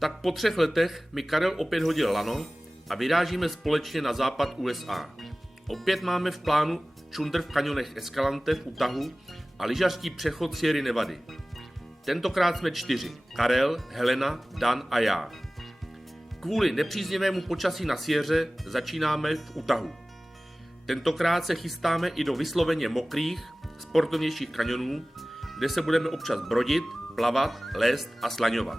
Tak po 3 letech mi Karel opět hodil lano a vyrážíme společně na západ USA. Opět máme v plánu čundr v kanionech Escalante v Utahu a lyžařský přechod Sierry Nevady. Tentokrát jsme 4. Karel, Helena, Dan a já. Kvůli nepříznivému počasí na Sierře začínáme v Utahu. Tentokrát se chystáme i do vysloveně mokrých, sportovnějších kanionů, kde se budeme občas brodit, plavat, lézt a slaňovat.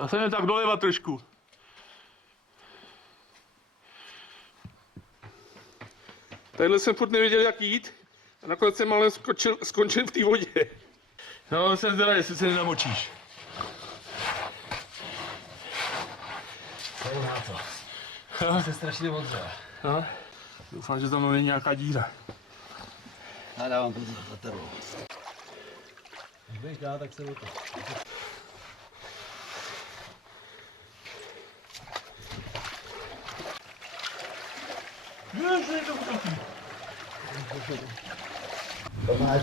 Já jsem jen tak doleva trošku. Tadyhle jsem furt nevěděl, jak jít a nakonec jsem ale skončil v té vodě. No, jsem zvědavý, jestli se nenamočíš. To je na to. To je strašně modře. No, doufám, že tam není nějaká díra. Já dávám pozor za tebou. Když budeš dál, tak se do toho.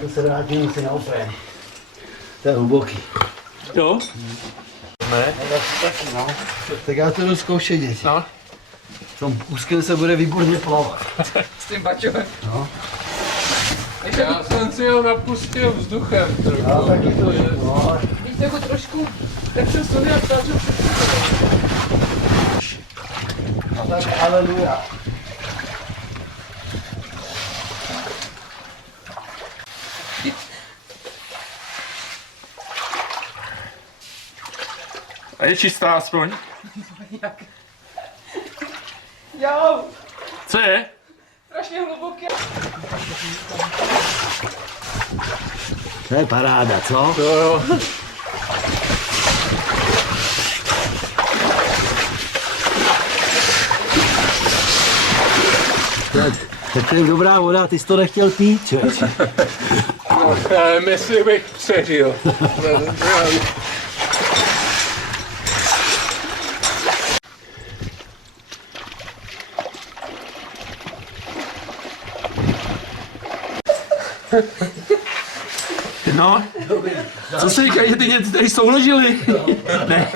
To se vrátím si na úplně. To je hluboký. Jo? Ne? Taky, no. Tak já to jdu zkoušet, děti. No. V tom úzkém se bude výborně plavat. S tím baťohem. No. Já jsem si ho napustil vzduchem trochu. Já taky to je. No. Víte, jako trošku, tak se stojí a ptát, že No tak haleluja. A je čistá aspoň? Jak? Jo, Co je? strašně hluboké. To je paráda, co? Jo. Tak to je dobrá voda, ty jsi to nechtěl pít, člověče. No, já nevím, jestli bych přežil. No, co se říká, že ty něco tady souložili? Ne,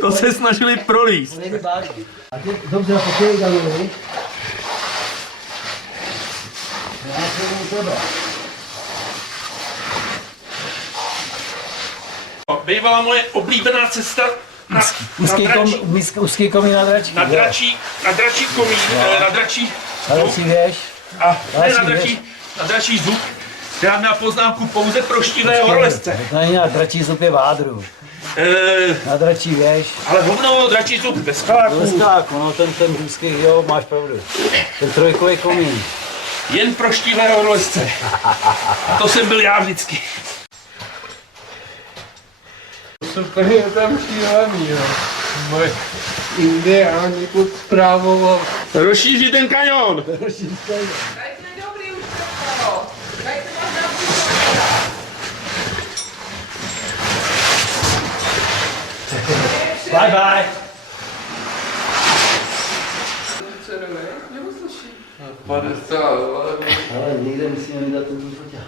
to se snažili prolízt. Dobře, pokej, Galovi. Já jsem u tebe. Bývala moje oblíbená cesta na Úzký komín na dračky. na dračí komín, na dračí Dračí věž. a ne na dračí zub, která měla poznámku pouze pro štíhlé horolezce. To není na dračí zub je vádru. Na dračí věž. Ale hovno, dračí zub bez skaláků. Leskáku, no ten úzký, jo, máš pravdu. Ten trojkový komín. Jen pro štíhlé horolezce. A to jsem byl já vždycky. Super, je tam šílený, jo. Moje indiáni pod zprávou. Rozšíří ten kanion. Dajte mi dobrý už to. Dajte mi dobrý. Bye bye. Co jdeme? Nebo slyší? 50, Ale někde musíme vydat ten foťák.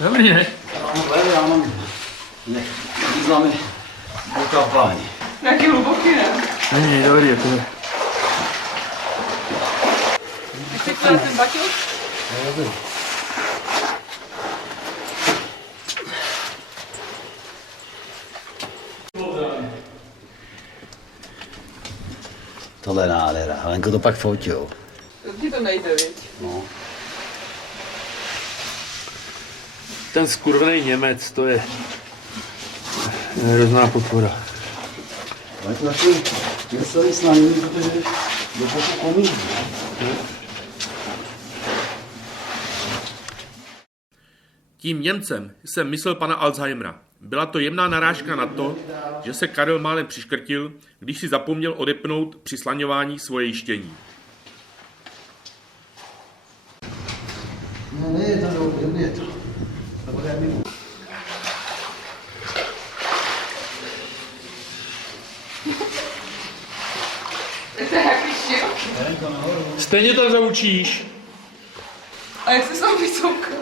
Dobrý, ne? Já mám významy do kampání. Nějaký hluboký, ne? Není, dobrý, je to. Chcete dát ten baťoch? Tohle je nádhera, Helenko to pak fotil. Ti to nejde, viď? No. Ten skurvený Němec, to je hrozná podpora. Ale to takový veselý snažení, protože do boku komín. Tím Němcem jsem myslel pana Alzheimera. Byla to jemná narážka na to, že se Karel málem přiškrtil, když si zapomněl odepnout při slaňování svoje jištění. Ne, je to dobrý, je to. Dobré mimo. To je jaký široký. Stejně to zaučíš. A jak se sám vysoukal?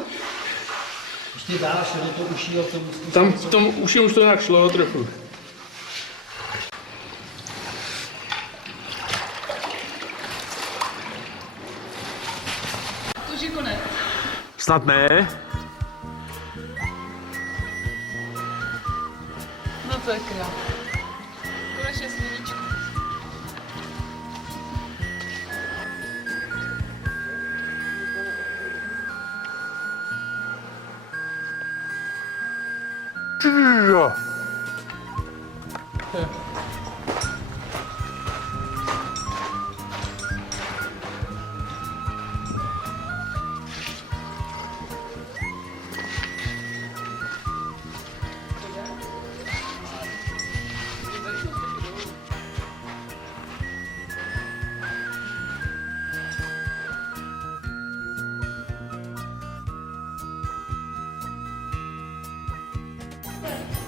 Ty dáš do toho ušího, to musíš... Tam v tom uši už to nějak šlo trochu. To už je konec. Snad ne. No to je krát. Konečně sluníčko.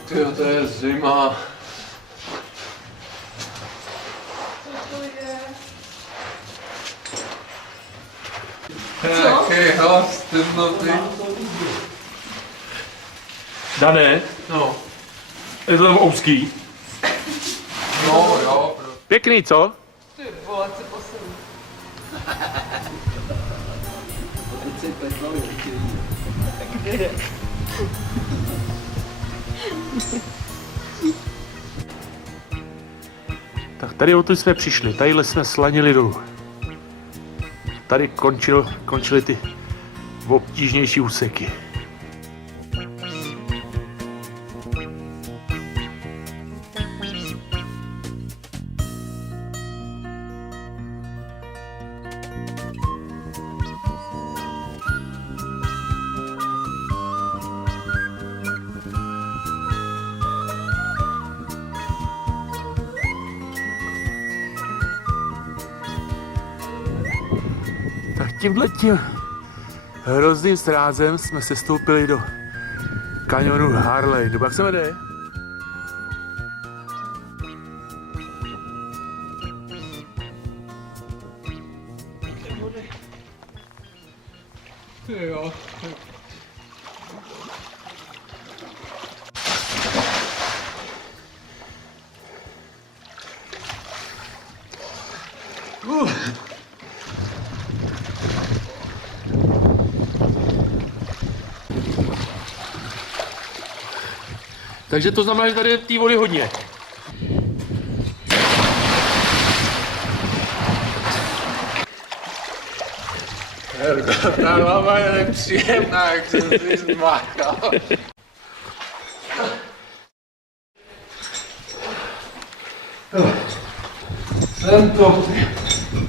Tyjo, to je zima. Jaký hlas temnoty. Dané, No, je to tam ouský. no jo, Pěkný, co? Ty vole, se posunu. Tak tady odtud jsme přišli, tadyhle jsme slanili dolů. Tady končily ty obtížnější úseky. Tak tímhletím hrozným srázem jsme se stoupili do kanionu Harley. Nebo jak se jmenuje? jo. Takže to znamená, že tady je té vody hodně. Ta hlava je nepříjemná, jak jsem si zmákal.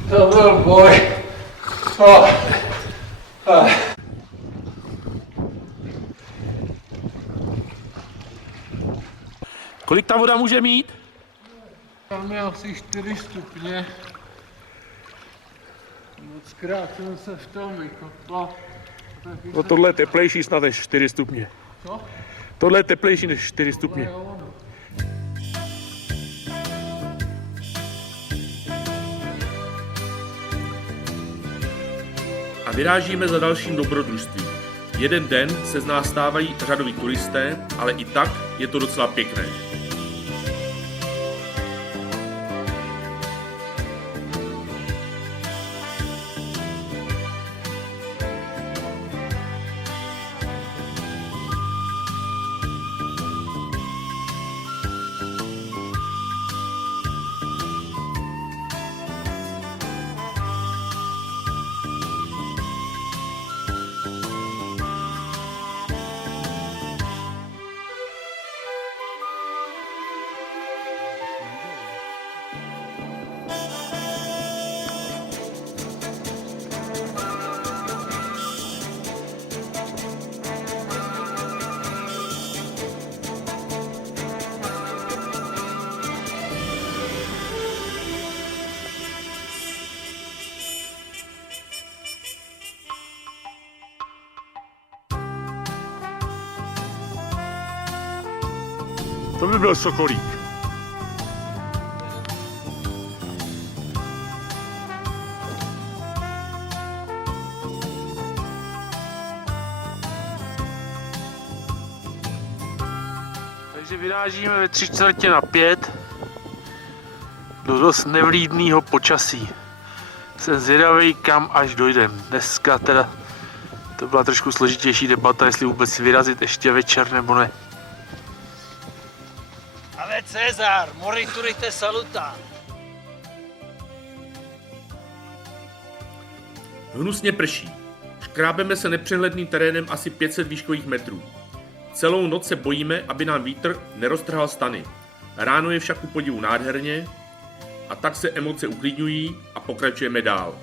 To byl boj. Kolik ta voda může mít? Tam je asi 4 stupně. Mockrát jsem se v tom vykopal. No tohle je teplejší snad než 4 stupně. Co? Tohle je teplejší než 4 stupně. Jo, no. A vyrážíme za dalším dobrodružstvím. Jeden den se z nás stávají řadoví turisté, ale i tak je to docela pěkné. To by byl sokolík. Takže vyrážíme ve 3/4 do dost nevlídného počasí. Jsem zvědavý, kam až dojdem. Dneska teda to byla trošku složitější debata, jestli vůbec vyrazit ještě večer nebo ne. Ave Cezar, moriturite saluta. Hnusně prší. Škrábeme se nepřehledným terénem asi 500 výškových metrů. Celou noc se bojíme, aby nám vítr neroztrhal stany. Ráno je však u podivu nádherně a tak se emoce uklidňují a pokračujeme dál.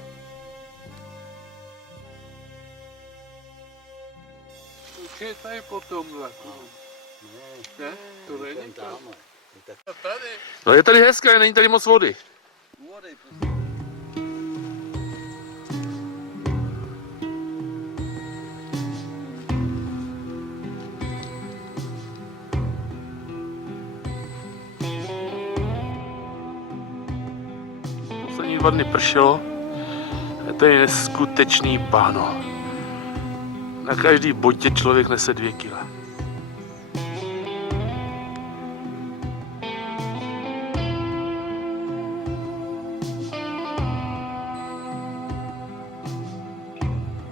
Už je tady po tomhle. Ne? To není to. Tady. No je tady hezké, není tady moc vody. Poslední 2 dny pršelo. Je to neskutečný páno. Na každý bodě člověk nese 2 kila.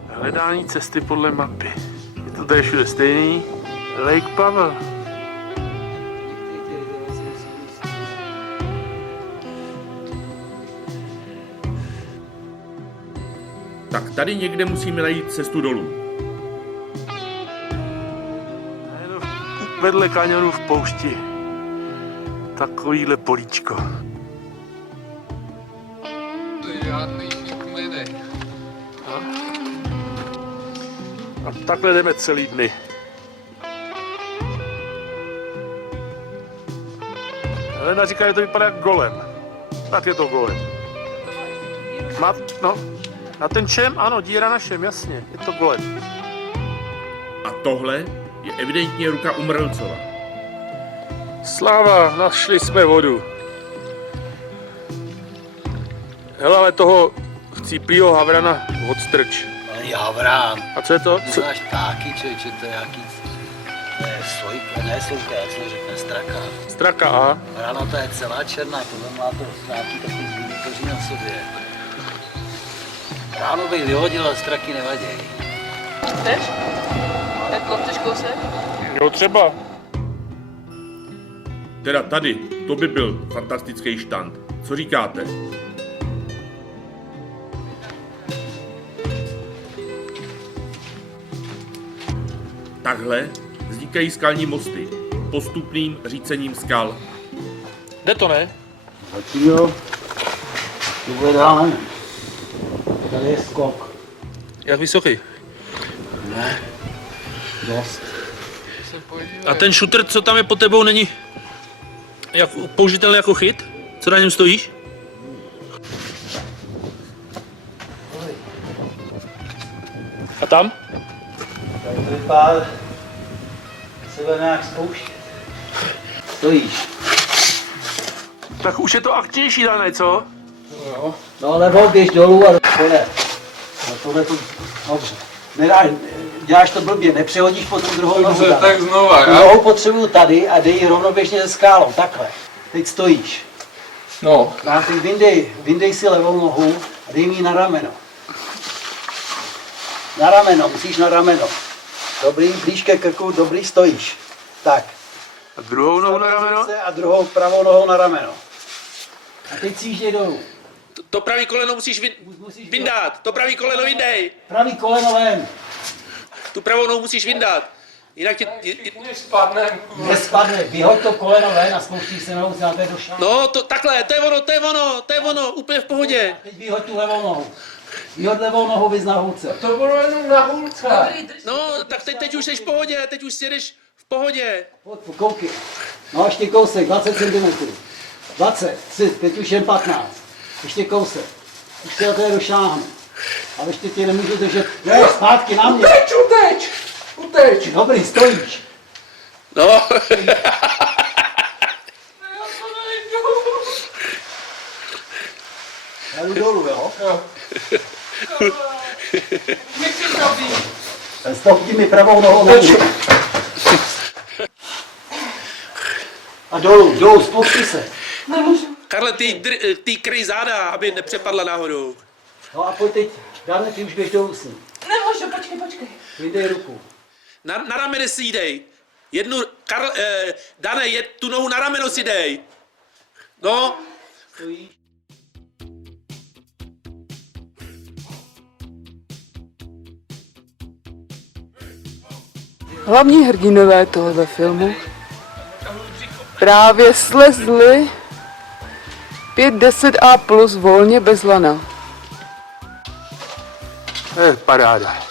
Hledání cesty podle mapy. Je to tady všude stejný. Lake Pavel. Tak tady někde musíme najít cestu dolů. Vedle kanionu v poušti. Takovýhle políčko. To je žádný kmeny. A takhle jdeme celý dny. Helena říká, že to vypadá jak golem. Tak je to golem. No, na ten šem, ano, díra na šem, jasně, je to golem. A tohle je evidentně ruka Umrlcova. Sláva, našli jsme vodu. Hele, ale toho chcíplýho havrana odstrč. Ale Havran, A co je to? ty máš ptáky, člověče, to je jaký... To je slojka, ne slojka, jak se řekne, straka. Straka A. Ráno to je celá černá, tohle má to nějaký takový koří na sobě. Ráno bych vyhodil, ale straky nevaděj. Chceš? Jako chceš kousek? Jo, třeba. Teda tady, to by byl fantastický štand. Co říkáte? Takhle vznikají skalní mosty postupným řícením skal. Jde to, ne? Zatím jo. To bude dál, ne? Tady je skok. Jak vysoký? Ne. Dost. A ten šuter, co tam je pod tebou, není použitelný jako chyt? Co na něm stojíš? A tam? Tady to vypadá, se bude nějak spouštět. Stojíš. Tak už je to aktivnější dané, co? No levou běž dolů a pojde. No tohle to, dobře. Děláš to blbě, nepřehodíš potom druhou nohu. Dobře, tak znova, Tu já? nohu potřebuju tady a dej ji rovnoběžně se skálou, takhle. Teď stojíš. No. A teď vyndej si levou nohu a dej mi ji na rameno. Na rameno, musíš na rameno. Dobrý, blíž ke krku, dobrý, stojíš. Tak. A druhou nohu na rameno? A druhou pravou nohou na rameno. A teď sjížděj dolů. To pravý koleno musíš vyndat. To pravý koleno vyndej. Pravý koleno ven. Tu pravou nohu musíš vyndat. Jinak ti... Všichni spadneme. Nespadne, vyhoď to koleno ven a spouštíš se nohou záté do šánu. No, takhle, to je ono, úplně v pohodě. Teď vyhoď tu levou nohu. Vyhoď levou nohu, vys na hůlce. To bylo jenom na hůlce. No, tak teď už jsi v pohodě, teď už jedeš v pohodě. Pojď, koukej. No ještě kousek, 20 cm. 20, teď už jen 15. Ještě kousek. Ještě na to je došáhnu. Ale ještě tě nemůžu držet. Ne, zpátky na mě. Uteč. Dobrý, stojíš. No. Já jdu dolů, jo? Stopni mi pravou nohou nahoru. A dolů, spusти se. Nemůžu. Karle, ty kryj záda, aby nepřepadla nahoru. No a pojď teď, Dane, ty už běž dolů s ním. Nemůžu, počkej. Vydej ruku. Na rameno si jí dej. Dane, tu nohu na rameno si dej. No, Stojíš. Hlavní hrdinové tohoto filmu právě slezli 5, 10 a plus volně bez lana. Paráda.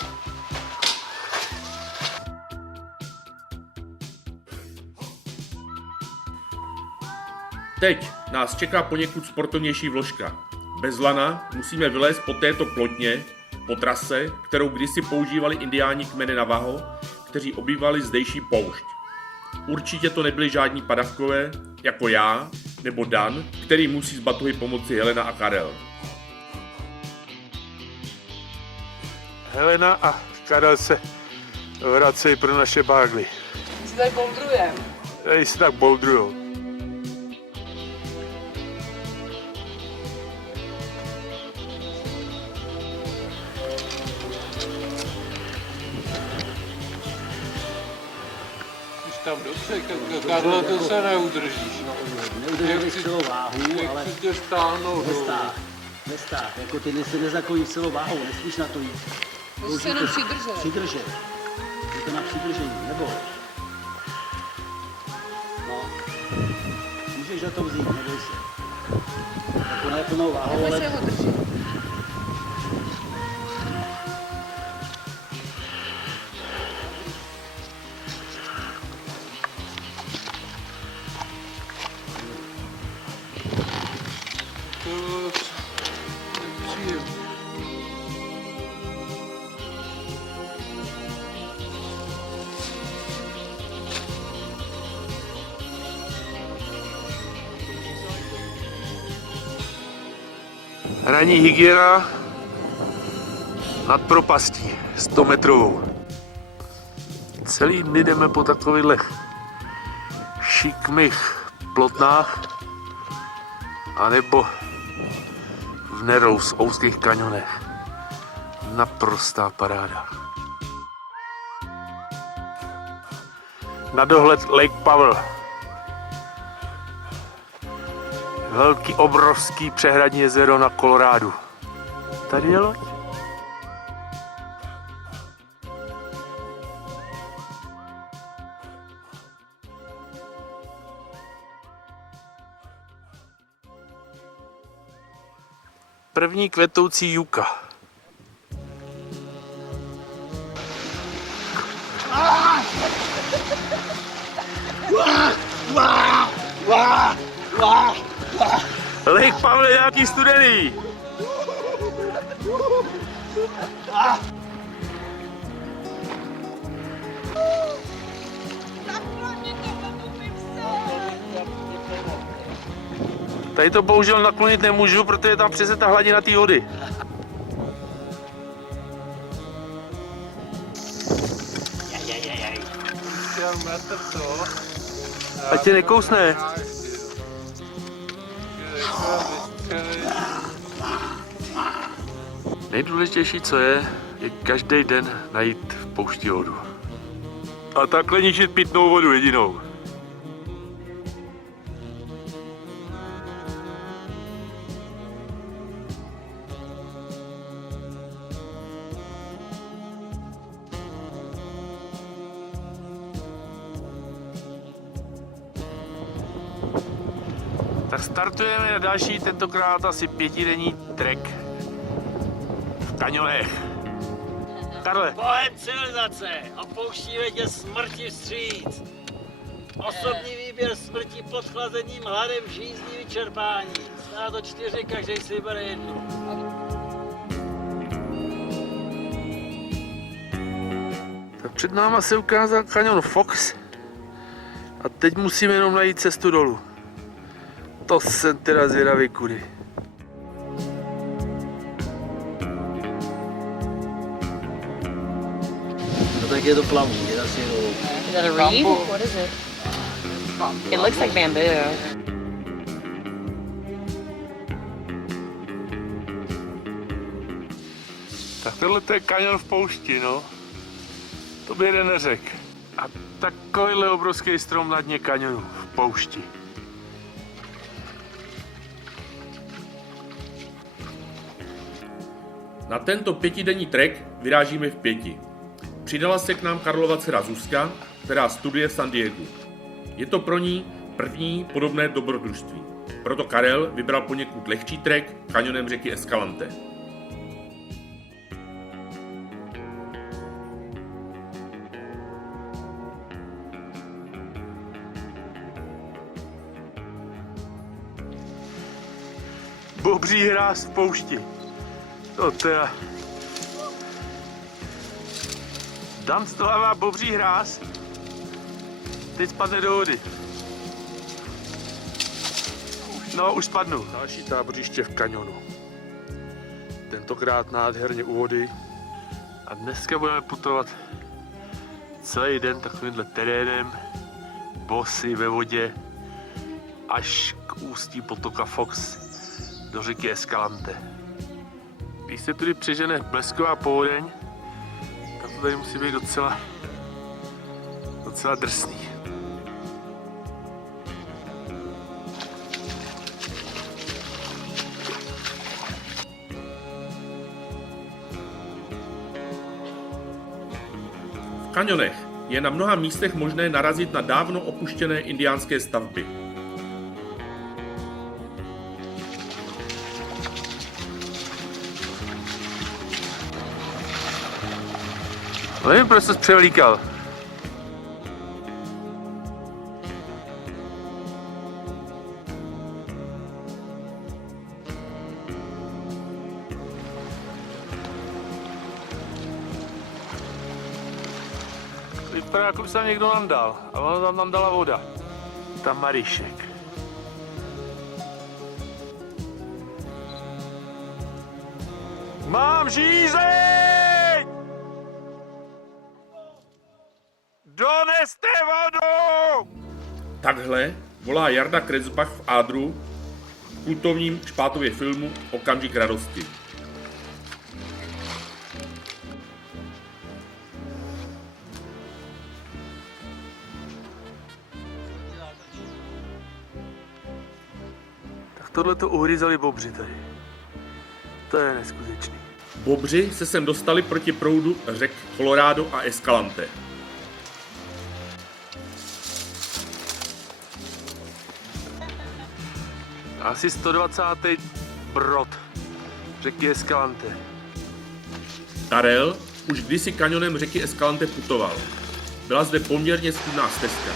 Teď nás čeká poněkud sportovnější vložka. Bez lana musíme vylézt po této plotně, po trase, kterou kdysi používali indiáni kmeny Navajo, kteří obývali zdejší poušť. Určitě to nebyli žádní padavkové, jako já, nebo Dan, který musí z batohy pomoci Helena a Karel. Helena a Karel se vracejí pro naše bágly. My si tady boldrujeme. Tady se tak boldrujou. Jsi tam dobře, Karlo, to se neudržíš. Neudrželi celou váhu, ale Jak si tě stáhnou dolů. nestáh. Jako ty se nezakojíš celou váhu, nesmíš na to jít. Musíš se jenom přidržet. Přidržet. Je to na přidržení, nebo? No. Můžeš za to vzít, neboj se. Jako ne plnou váhou, Aby se ale ho drží. To nepříjemné. Ranní hygiena nad propastí 100 metrovou. Celý dny jdeme po takových šikmých plotnách anebo v Narrows úzkých kanionech. Naprostá paráda. Na dohled Lake Powell. Velký, obrovský přehradní jezero na Kolorádu. Tady je loď. První kvetoucí juka. Lake Powell je nějaký studený. Tady to bohužel naklonit nemůžu, protože je tam přesně ta hladina té vody. Chtěl metr to. Ať tě nekousne. Nejdůležitější, co je každý den najít v poušti vodu. A takhle ničit pitnou vodu jedinou. Tak startujeme na další, tentokrát asi 5denní trek v kanionech. Karle. Pojem civilizace, opouštíme tě smrti vstříc. Osobní výběr smrti pod chlazením, hladem, žízní, vyčerpání. Stát o 4, každý si vybere jednu. Tak před náma se ukázal kanion Fox a teď musíme jenom najít cestu dolů. To jsem teda zvědavý kudy. No tak je to plavný, je asi Is that a reed? What is it? It looks like bamboo. Tak tohle to je kanion v poušti, no. To by jeden neřekl. A takovýhle obrovský strom na dně kanionu v poušti. Na tento 5denní trek vyrážíme v 5. Přidala se k nám Karlova dcera Zuzka, která studuje v San Diegu. Je to pro ní první podobné dobrodružství. Proto Karel vybral poněkud lehčí trek kanionem řeky Escalante. Bobří hráz v poušti. To teda. Dám stlává bobří hráz. Teď spadne do vody. No, už spadnu. Další tábořiště v kanionu. Tentokrát nádherně u vody. A dneska budeme putovat celý den takovýmhle terénem. Bosy ve vodě. Až k ústí potoka Fox do řeky Escalante. Když se tudy přežene blesková povodeň, tak to tady musí být docela drsný. V kanionech je na mnoha místech možné narazit na dávno opuštěné indiánské stavby. Nevím, proč jsi převlíkal. Vypadá, jako by se tam někdo nandal. A ono tam nandala voda. Tam Maríšek. Mám žízeň! Doneste vodu! Takhle volá Jarda Krecbach v Ádru v kultovním Špátově filmu Okamžik radosti. Tak tohle to uhryzali bobři tady. To je neskutečný. Bobři se sem dostali proti proudu řek Colorado a Escalante. Asi 120. brod řeky Escalante. Karel už kdysi kanionem řeky Escalante putoval. Byla zde poměrně schůdná stezka.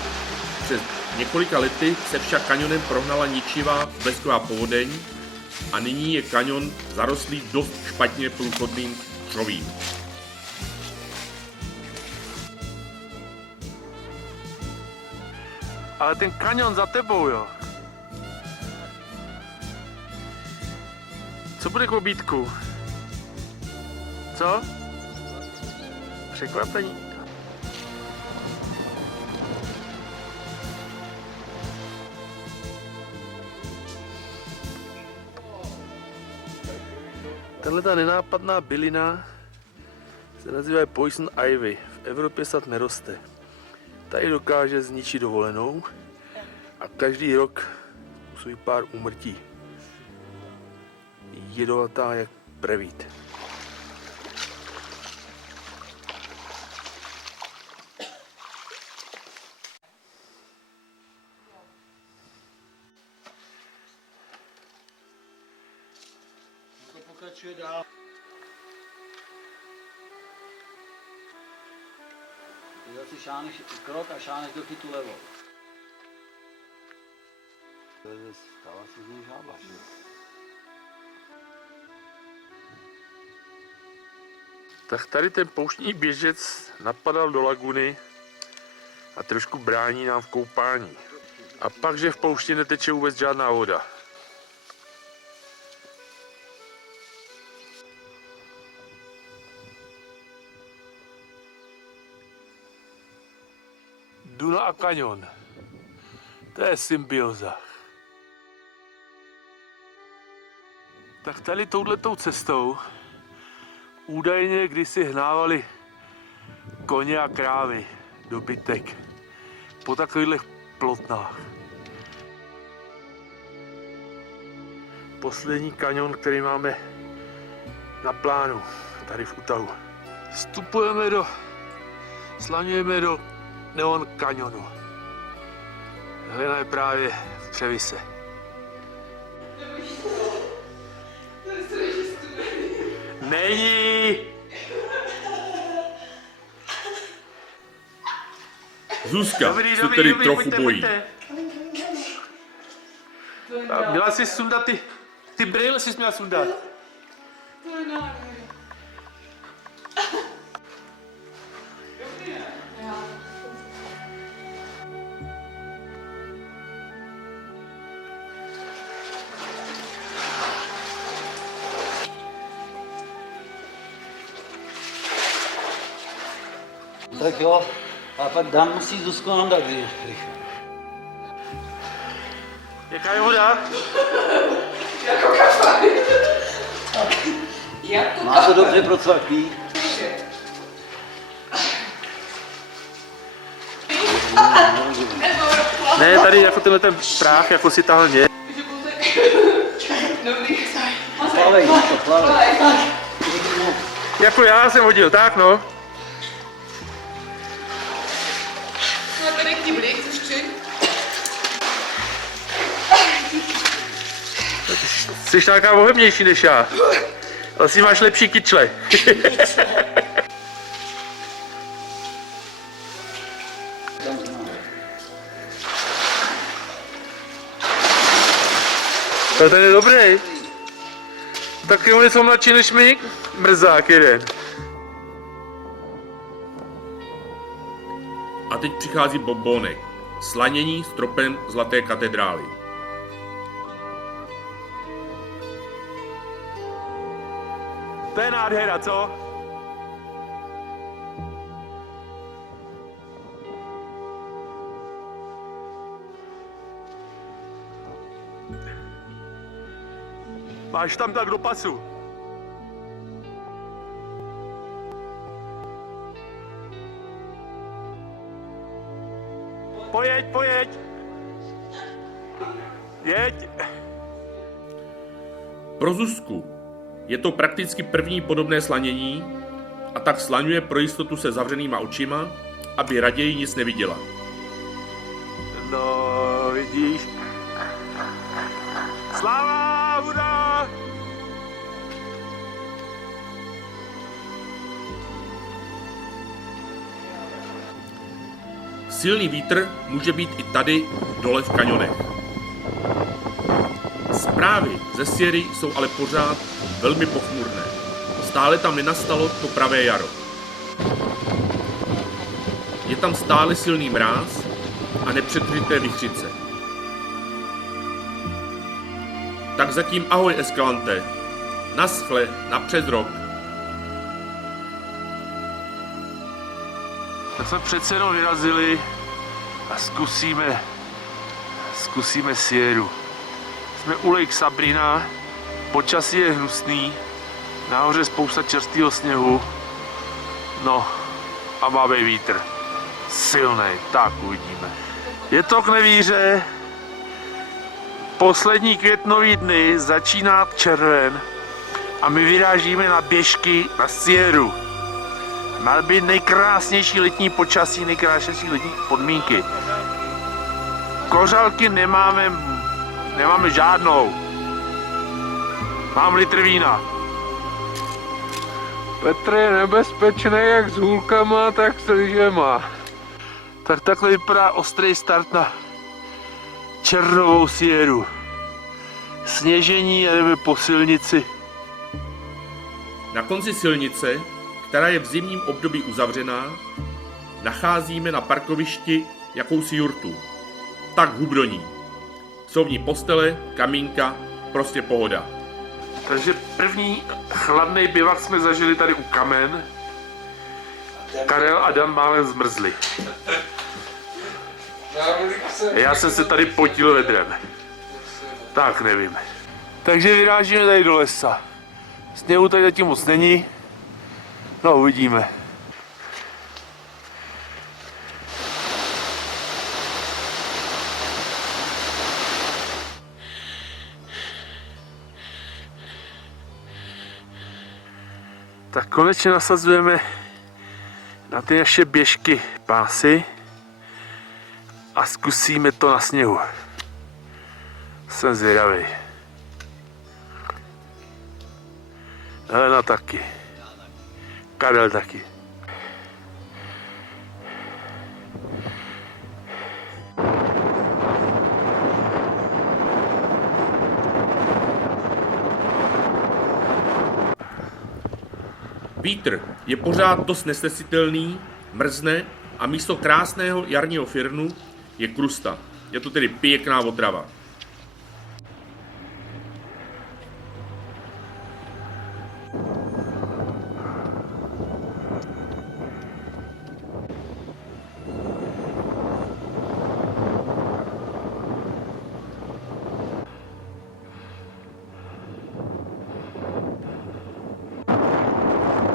Před několika lety se však kanionem prohnala ničivá blesková povodeň a nyní je kanion zarostlý dost špatně průchodným křovím. Ale ten kanion za tebou, jo. Co bude k obídku? Co? Překvapení. Tahle ta nenápadná bylina se nazývá Poison Ivy. V Evropě snad neroste. Tady dokáže zničit dovolenou a každý rok působí pár úmrtí. Jedovatá jak prevít. To pokračuje dál. Ty zase šáneš krok a šáneš do chytu levou. Stala se z něj žába, že? Tak tady ten pouštní běžec napadal do laguny a trošku brání nám v koupání. A pak, že v poušti neteče vůbec žádná voda. Duna a kanion. To je symbioza. Tak tady touhletou cestou údajně kdysi hnávali koně a krávy, dobytek, po takových plotnách. Poslední kanion, který máme na plánu, tady v Utahu. Slaňujeme do Neon kanionu. Helena je právě v převise. Není! Zuzka se tedy trochu bojí. A měla jsi sundat ty brýle jsi měla sundat. To je nádherný. Tak jo, a pak Dan musí Zuzku nám dát rychle. Jaká je voda? Má to dobře procvaklý. Ne, tady jako tenhle ten práh, jako si tahle mě. Plavej, to plavej. Jako já jsem hodil, tak no. No tady k ní blík, Zuzči. Jsi nějaká ohebnější než já. Asi máš lepší kyčle. To ten je dobrý. Taky oni jsou mladší než my. Mrzák jeden. A teď přichází bombónek. Slanění stropem Zlaté katedrály. To je nádhera, co? Máš tam tak do pasu. Pojeď, pojeď. Jeď. Pro Zuzku je to prakticky první podobné slanění a tak slaňuje pro jistotu se zavřenýma očima, aby raději nic neviděla. No, vidíš. Sláva, hurá! Silný vítr může být i tady dole v kanionech. Zprávy ze Sierry jsou ale pořád velmi pochmurné. Stále tam nenastalo to pravé jaro. Je tam stále silný mráz a nepřetržité vichřice. Tak zatím ahoj Escalante. Naschle na přes rok. Tak jsme přece jenom vyrazili a zkusíme Sierru. Jsme u Lake Sabrina, počasí je hnusný, nahoře spousta čerstvého sněhu, no a máme vítr. Silný, tak uvidíme. Je to k nevíře, poslední květnový dny, začíná červen a my vyrážíme na běžky na Sierru. Má být nejkrásnější letní počasí, nejkrásnější letní podmínky. Kořalky nemáme žádnou. Mám litr vína. Petr je nebezpečný jak s hůlkama, tak s lyžema. Tak takhle vypadá ostrý start na černovou Sierru. Sněžení a jdeme po silnici. Na konci silnice, která je v zimním období uzavřená, nacházíme na parkovišti jakousi jurtu. Tak hubroní. Jsou v ní postele, kamínka, prostě pohoda. Takže první chladný bivak jsme zažili tady u Kamen. Karel a Dan máme zmrzli. Já jsem se tady potil vedrem. Tak nevím. Takže vyrážíme tady do lesa. Sněhu tady zatím moc není. No uvidíme. Tak konečně nasazujeme na ty naše běžky pásy a zkusíme to na sněhu. Jsem zvědavý. Helena taky. Karel taky. Vítr je pořád dost nesnesitelný, mrzne a místo krásného jarního firnu je krusta. Je to tedy pěkná otrava.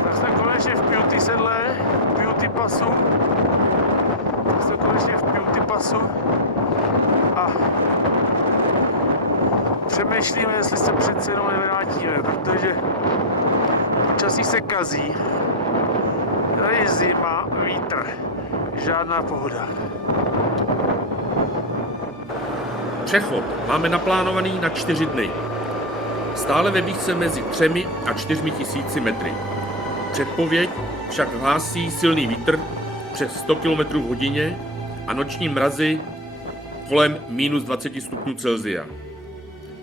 Tak jsme konečně v Beauty sedle, Beauty pasu. Tak jsme konečně v Beauty pasu. A přemýšlíme, jestli se přece jenom nevrátíme, protože počasí se kazí. Tady je zima, vítr, žádná pohoda. Přechod máme naplánovaný na 4 dny. Stále ve výšce mezi 3 a 4 tisíci metry. Předpověď však hlásí silný vítr přes 100 km v hodině a noční mrazy kolem minus 20 stupňů Celsia.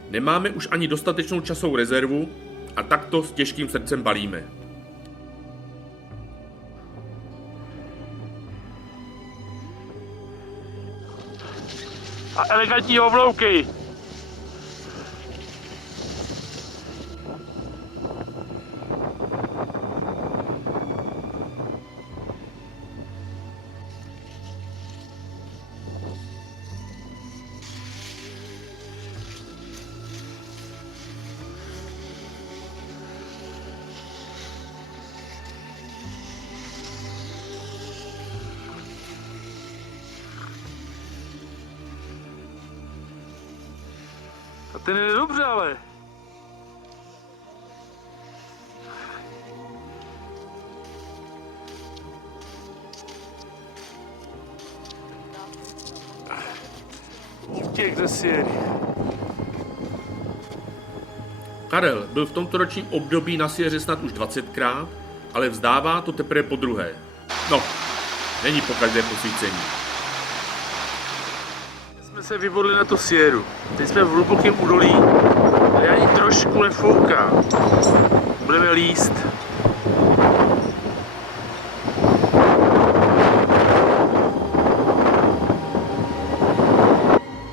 Nemáme už ani dostatečnou časovou rezervu a takto s těžkým srdcem balíme. A elegantní oblouky. A ten je dobře, ale. Utěk ze Sierry. Karel byl v tomto ročním období na Sierře snad už 20krát, ale vzdává to teprve po druhé. No, není po každé posvícení. Jsme se vybodli na tu Sierru. Teď jsme v hlubokém údolí, ale ani trošku nefouká. Budeme líst.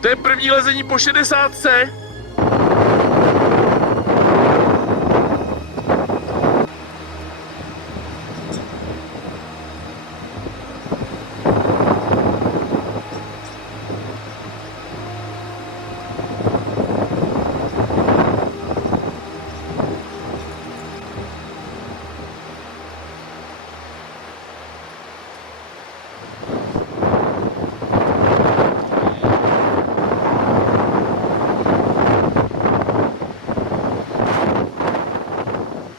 To je první lezení po 60.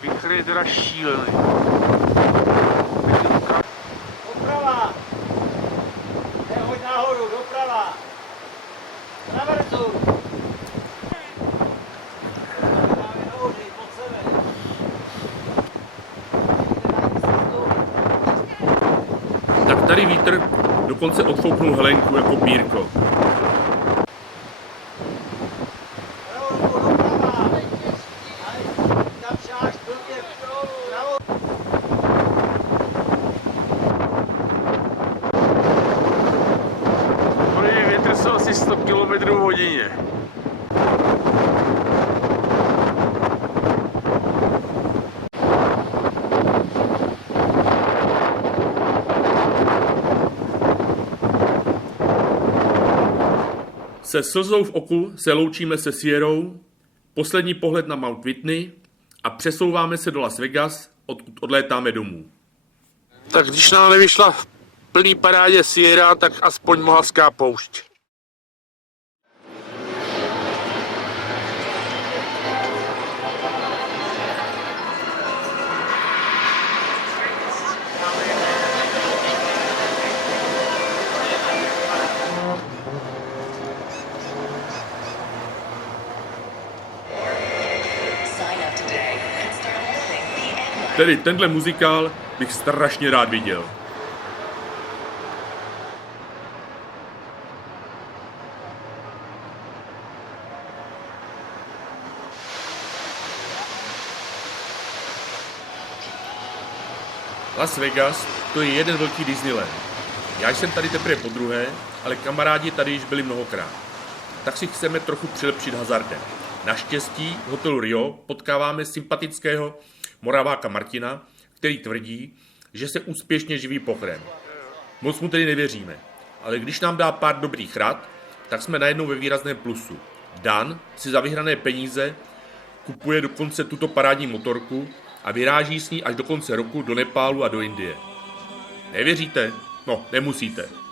Vítr je teda šílený. Doprava! Nehoď nahoru, doprava! Traverzu! Právě nahoře, pod sebe. Tak tady vítr dokonce odfouknul Helenku jako pírko. Větr jsou asi 100 km v hodině. Se slzou v oku se loučíme se Sierrou, poslední pohled na Mount Whitney a přesouváme se do Las Vegas, odkud odlétáme domů. Tak když nám nevyšla v plný parádě Sierra, tak aspoň Mohavská poušť. Tedy tenhle muzikál bych strašně rád viděl. Las Vegas, to je jeden velký Disneyland. Já jsem tady teprve podruhé, ale kamarádi tady již byli mnohokrát. Tak si chceme trochu přilepšit hazardem. Naštěstí v hotelu Rio potkáváme sympatického Moraváka Martina, který tvrdí, že se úspěšně živí pochrem. Moc mu tedy nevěříme, ale když nám dá pár dobrých rad, tak jsme najednou ve výrazném plusu. Dan si za vyhrané peníze kupuje dokonce tuto parádní motorku a vyráží s ní až do konce roku do Nepálu a do Indie. Nevěříte? No, nemusíte.